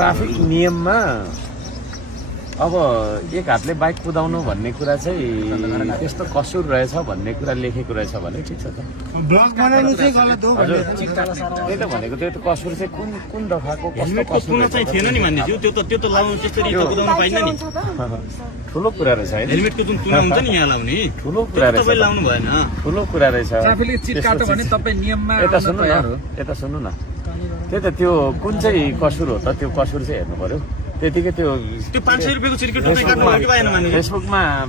Traffic नियममा अब एक हातले बाइक कुदाउनु भन्ने कुरा चाहिँ त्यस्तो कसुर रहेछ भन्ने कुरा लेखेको रहेछ भने ठिक छ त। ब्लग बनाउनु चाहिँ गलत हो हजुर त्यही त भनेको त्यो त कसुर चाहिँ कुन दफाको कस्तो हेलमेटको कसुर कुनो चाहिँ थिएन नि मान्दैछु त्यो त लाउनु त्यसरी त कुदाउनु पाइन्न नि। ठुलो कुरा रहेछ है हेलमेटको जुन तुना हुन्छ नि यहाँ लाउने ठुलो कुरा रहेछ तपाईँ लाउनु भएन। ठुलो कुरा रहेछ। ट्राफिकले चिट काट्यो भने तपाईँ नियममा यता सुन्नु न त्यही त त्यो कुन चाहिँ कसुर हो त त्यो कसुर चाहिँ हेर्नु पर्यो त्यतिकै त्यो 500 रुपियाँको चिटकेट तपाईँ काट्नु भयो कि भएन मान्नु।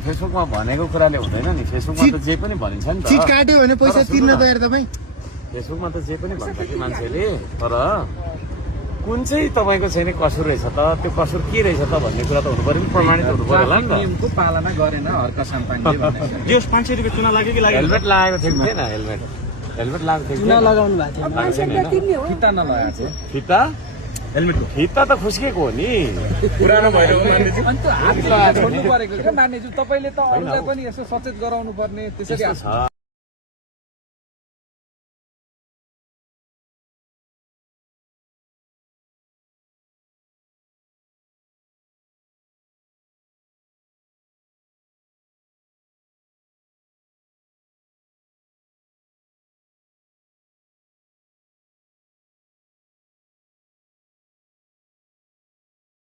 फेसबुकमा भनेको कुराले हुँदैन नि। फेसबुकमा त जे पनि भनिन्छ नि त। चिट काट्यो भने पैसा तिर्न तयार तपाईँ। फेसबुकमा त जे पनि भन्छ कि मान्छेले तर कुन चाहिँ तपाईँको चाहिँ नि कसुर रहेछ त त्यो कसुर के रहेछ त भन्ने कुरा त हुनु पर्यो नि प्रमाणित हुनु पर्यो होला नि त। नियमको पालना गरेन हर्क साम्पानीले भनेको। जे 500 रुपियाँ चुना लाग्यो कि लाग्यो हेलमेट लगाएको थिएन हेलमेट लगाएको थियो चुना लगाउनु भएको थियो फिता नलगाएको थियो। फिता हेलमेटको फिता त खुस्किएको हो नि पुरानो भएर अनि त्यो हात छोड्नु परेको क्या मान्नेज्यू। तपाईँले त अरूलाई पनि यसो सचेत गराउनु पर्ने त्यसरी छ।